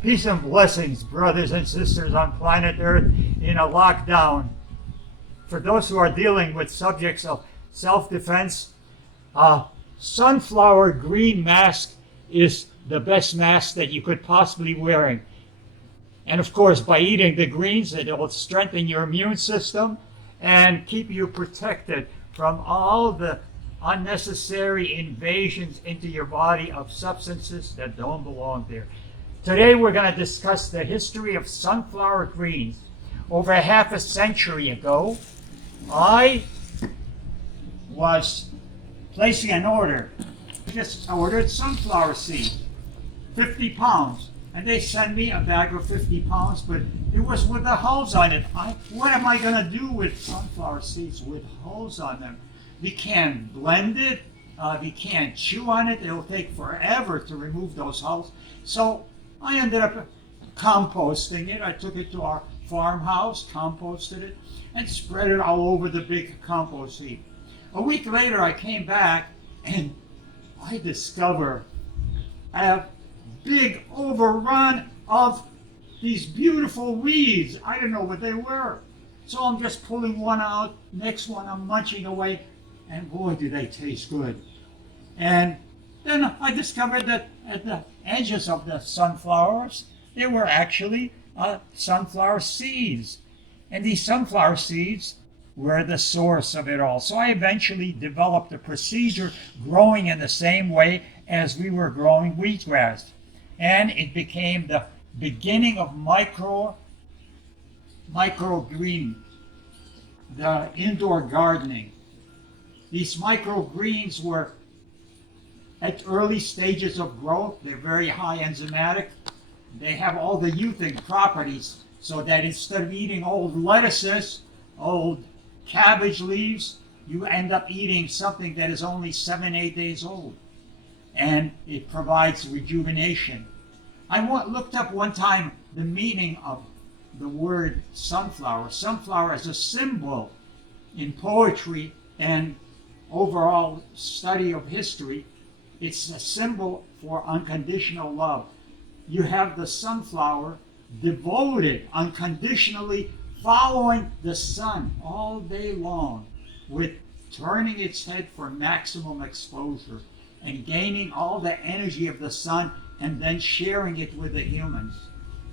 Peace and blessings, brothers and sisters on planet Earth in a lockdown. For those who are dealing with subjects of self-defense, sunflower green mask is the best mask that you could possibly wear. And of course, by eating the greens, it will strengthen your immune system and keep you protected from all the unnecessary invasions into your body of substances that don't belong there. Today we're going to discuss the history of sunflower greens. Over half a century ago, I was placing an order. I ordered sunflower seeds, 50 pounds. And they sent me a bag of 50 pounds, but it was with the hulls on it. What am I going to do with sunflower seeds with hulls on them? We can't blend it. We can't chew on it. It'll take forever to remove those hulls. So I ended up composting it. I took it to our farmhouse, composted it, and spread it all over the big compost heap. A week later, I came back, and I discovered a big overrun of these beautiful weeds. I don't know what they were. So I'm just pulling one out, next one I'm munching away, and boy, do they taste good. And then I discovered that at the edges of the sunflowers, there were actually sunflower seeds. And these sunflower seeds were the source of it all. So I eventually developed a procedure growing in the same way as we were growing wheatgrass. And it became the beginning of microgreen, the indoor gardening. These microgreens were at early stages of growth. They're very high enzymatic. They have all the euthic properties, so that instead of eating old lettuces, old cabbage leaves, you end up eating something that is only 7-8 days old. And it provides rejuvenation. I looked up one time the meaning of the word sunflower. Sunflower is a symbol in poetry and overall study of history. It's a symbol for unconditional love. You have the sunflower devoted, unconditionally following the sun all day long, with turning its head for maximum exposure and gaining all the energy of the sun and then sharing it with the humans.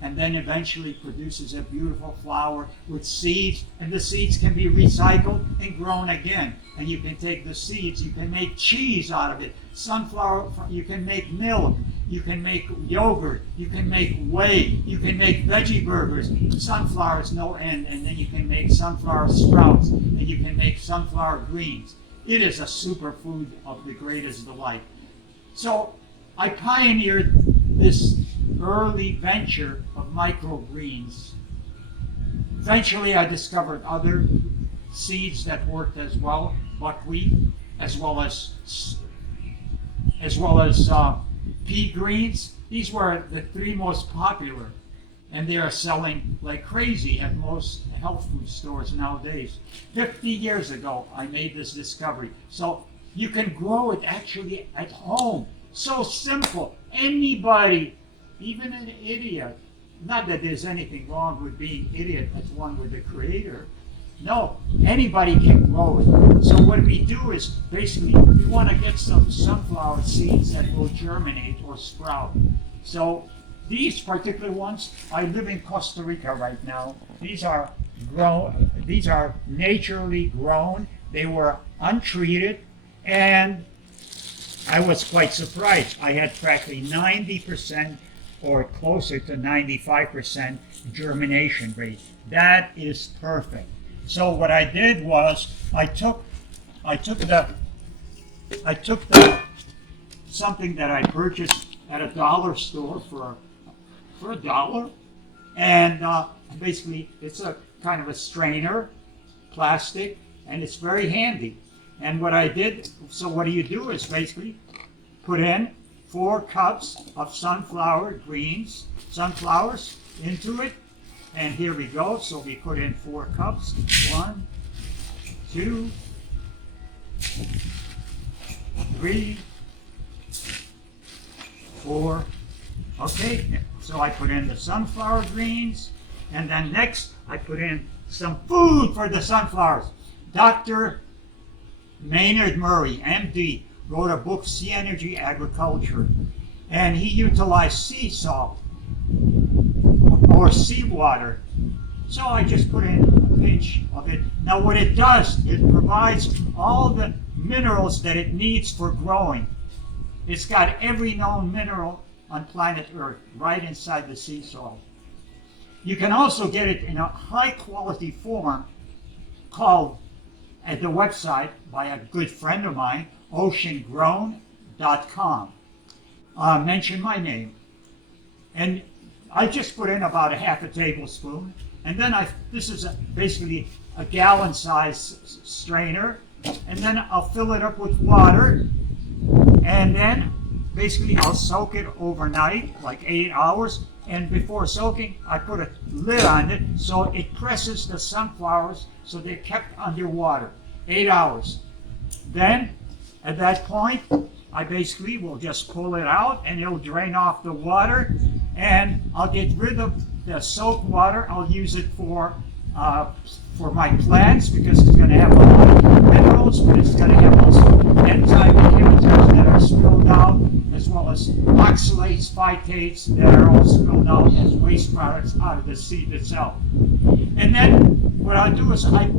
And then eventually produces a beautiful flower with seeds, and the seeds can be recycled and grown again. And you can take the seeds, you can make cheese out of it. Sunflower, you can make milk, you can make yogurt, you can make whey, you can make veggie burgers. Sunflower is no end, and then you can make sunflower sprouts, and you can make sunflower greens. It is a superfood of the greatest delight. So I pioneered this early venture of microgreens. Eventually I discovered other seeds that worked as well, buckwheat, as well as pea greens. These were the three most popular, and they are selling like crazy at most health food stores nowadays. 50 years ago, I made this discovery. So you can grow it actually at home. So simple. Anybody, even an idiot, not that there's anything wrong with being idiot as one with the Creator. No, anybody can grow it. So what we do is basically we want to get some sunflower seeds that will germinate or sprout. So these particular ones, I live in Costa Rica right now. These are naturally grown. They were untreated, and I was quite surprised. I had practically 90% or closer to 95% germination rate. That is perfect. So what I did was I took something that I purchased at a dollar store for $1, and basically it's a kind of a strainer, plastic, and it's very handy. And what I did, so what you do is basically put in 4 cups of sunflowers into it. And here we go. So we put in 4 cups. 1, 2, 3, 4. Okay, So I put in the sunflower greens, and then next I put in some food for the sunflowers. Dr. Maynard Murray, MD, wrote a book, Sea Energy Agriculture, and he utilized sea salt or seawater. So I just put in a pinch of it. Now what it does, it provides all the minerals that it needs for growing. It's got every known mineral on planet Earth right inside the sea salt. You can also get it in a high quality form called at the website by a good friend of mine, oceangrown.com. Mention my name. And I just put in about a half a tablespoon. And then this is basically a gallon size strainer. And then I'll fill it up with water. And then basically I'll soak it overnight, like 8 hours. And before soaking, I put a lid on it so it presses the sunflowers so they're kept underwater. 8 hours. Then, at that point, I basically will just pull it out and it'll drain off the water, and I'll get rid of the soap water. I'll use it for my plants because it's going to have a lot of minerals, but it's going to have also enzyme inhibitors that are spilled out, as well as oxalates, phytates that are all spilled out as waste products out of the seed itself. And then what I'll do is I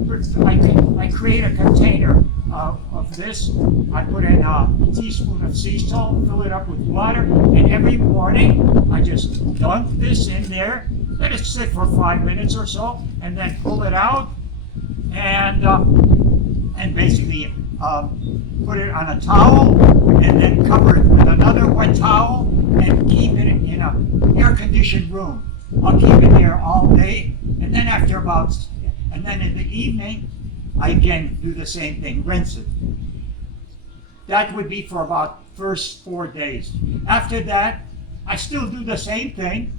create a container of this. I put in a teaspoon of sea salt, fill it up with water, and every morning I just dunk this in there, let it sit for 5 minutes or so, and then pull it out and basically put it on a towel, and then cover it with another wet towel and keep it in an air-conditioned room. I'll keep it there all day, and then and then in the evening, I again do the same thing, rinse it. That would be for about first 4 days. After that, I still do the same thing,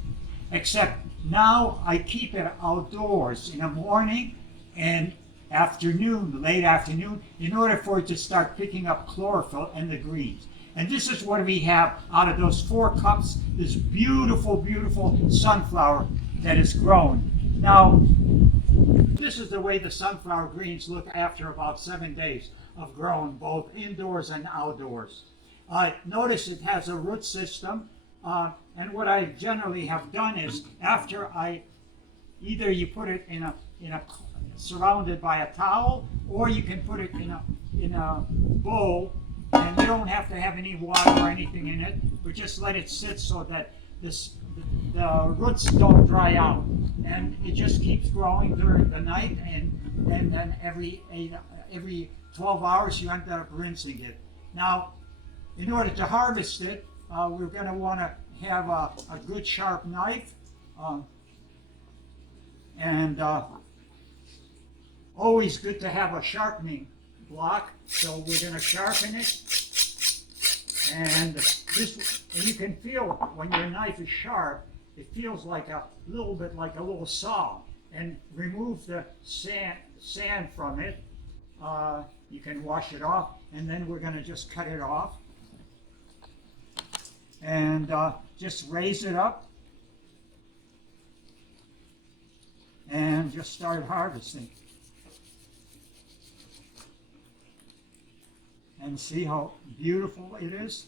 except now I keep it outdoors in the morning and afternoon, late afternoon, in order for it to start picking up chlorophyll and the greens. And this is what we have out of those 4 cups, this beautiful, beautiful sunflower that is grown. Now, this is the way the sunflower greens look after about 7 days of growing, both indoors and outdoors. Notice it has a root system, and what I generally have done is after either you put it in a surrounded by a towel, or you can put it in a bowl, and you don't have to have any water or anything in it, but just let it sit so that the roots don't dry out, and it just keeps growing during the night, and then every 12 hours you end up rinsing it. Now, in order to harvest it, we're going to want to have a good sharp knife, and always good to have a sharpening block. So we're going to sharpen it, and you can feel when your knife is sharp, it feels like a little bit like a little saw. And remove the sand from it. You can wash it off, and then we're going to just cut it off, and just raise it up and just start harvesting. And see how beautiful it is.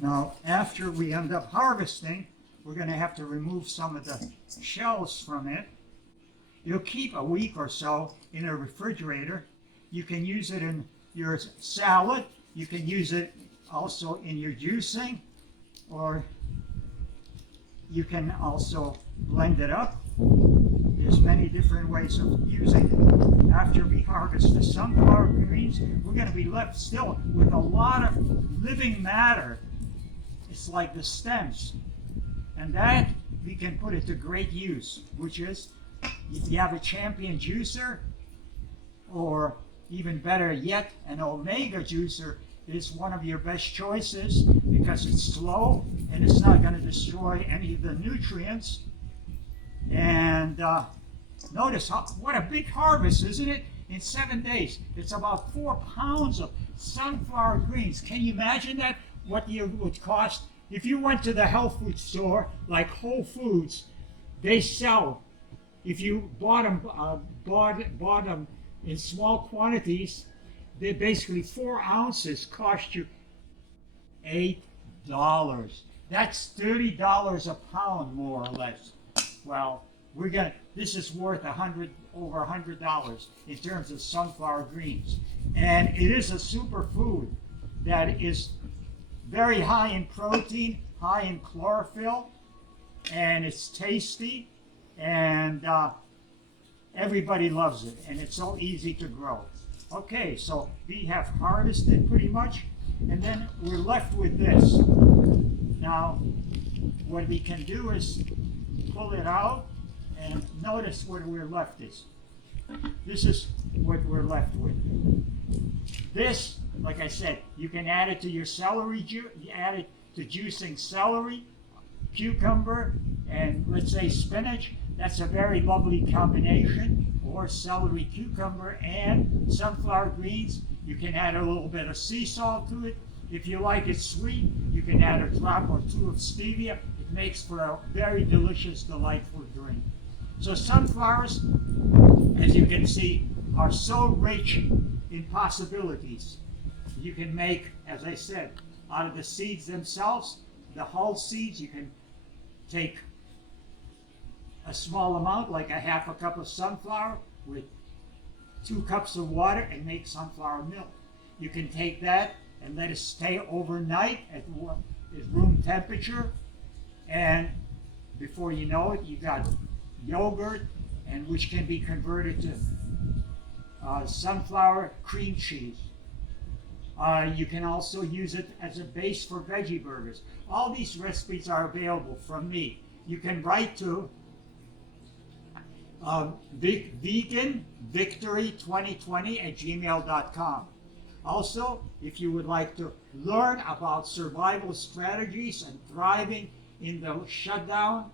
Now, after we end up harvesting, we're going to have to remove some of the shells from it. It'll keep a week or so in a refrigerator. You can use it in your salad. You can use it also in your juicing, or you can also blend it up. There's many different ways of using it. After we harvest the sunflower greens, we're going to be left still with a lot of living matter. It's like the stems. And that we can put it to great use, which is if you have a champion juicer, or even better yet, an omega juicer is one of your best choices because it's slow and it's not going to destroy any of the nutrients. And notice what a big harvest, isn't it? In 7 days, it's about 4 pounds of sunflower greens. Can you imagine that? What it would cost? If you went to the health food store, like Whole Foods, they sell, if you bought them in small quantities, they basically 4 ounces cost you $8. That's $30 a pound, more or less. Well, this is worth over $100 in terms of sunflower greens. And it is a superfood that is very high in protein, high in chlorophyll, and it's tasty, and everybody loves it, and it's so easy to grow. Okay, so we have harvested pretty much, and then we're left with this. Now, what we can do is pull it out, and notice what we're left is. This is what we're left with. This, like I said, you can add it to your celery juice, you add it to juicing celery, cucumber, and let's say spinach. That's a very lovely combination. Or celery, cucumber, and sunflower greens. You can add a little bit of sea salt to it. If you like it sweet, you can add a drop or two of stevia. It makes for a very delicious, delightful drink. So sunflowers, as you can see, are so rich in possibilities. You can make, as I said, out of the seeds themselves, the hull seeds, you can take a small amount, like a half a cup of sunflower, with 2 cups of water and make sunflower milk. You can take that and let it stay overnight at room temperature, and before you know it, you got yogurt, and which can be converted to sunflower cream cheese. You can also use it as a base for veggie burgers. All these recipes are available from me. You can write to vegan victory 2020 at gmail.com. Also, if you would like to learn about survival strategies and thriving in the shutdown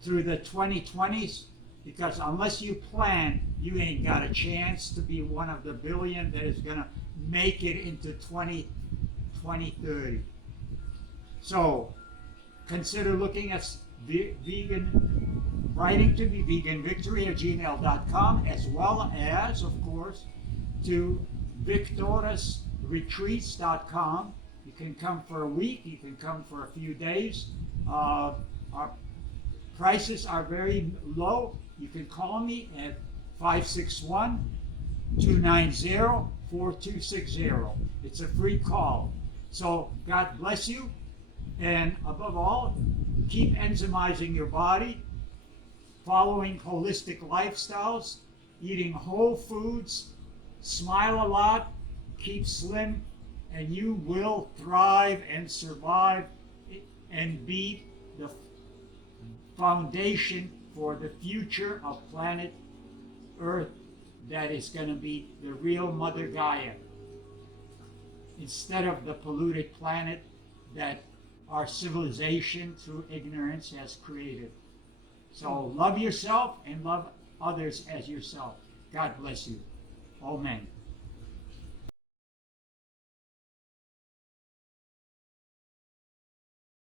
through the 2020s, because unless you plan, you ain't got a chance to be one of the billion that is going to make it into 2030. So consider looking at writing to me, veganvictory at gmail.com, as well as, of course, to viktorasretreats.com. You can come for a week, you can come for a few days. Our prices are very low. You can call me at 561-290-4260. It's a free call. So God bless you, and above all, keep enzymizing your body, following holistic lifestyles, eating whole foods, smile a lot, keep slim, and you will thrive and survive and be the foundation for the future of planet Earth that is going to be the real Mother Gaia, instead of the polluted planet that our civilization through ignorance has created. So love yourself and love others as yourself. God bless you. Amen.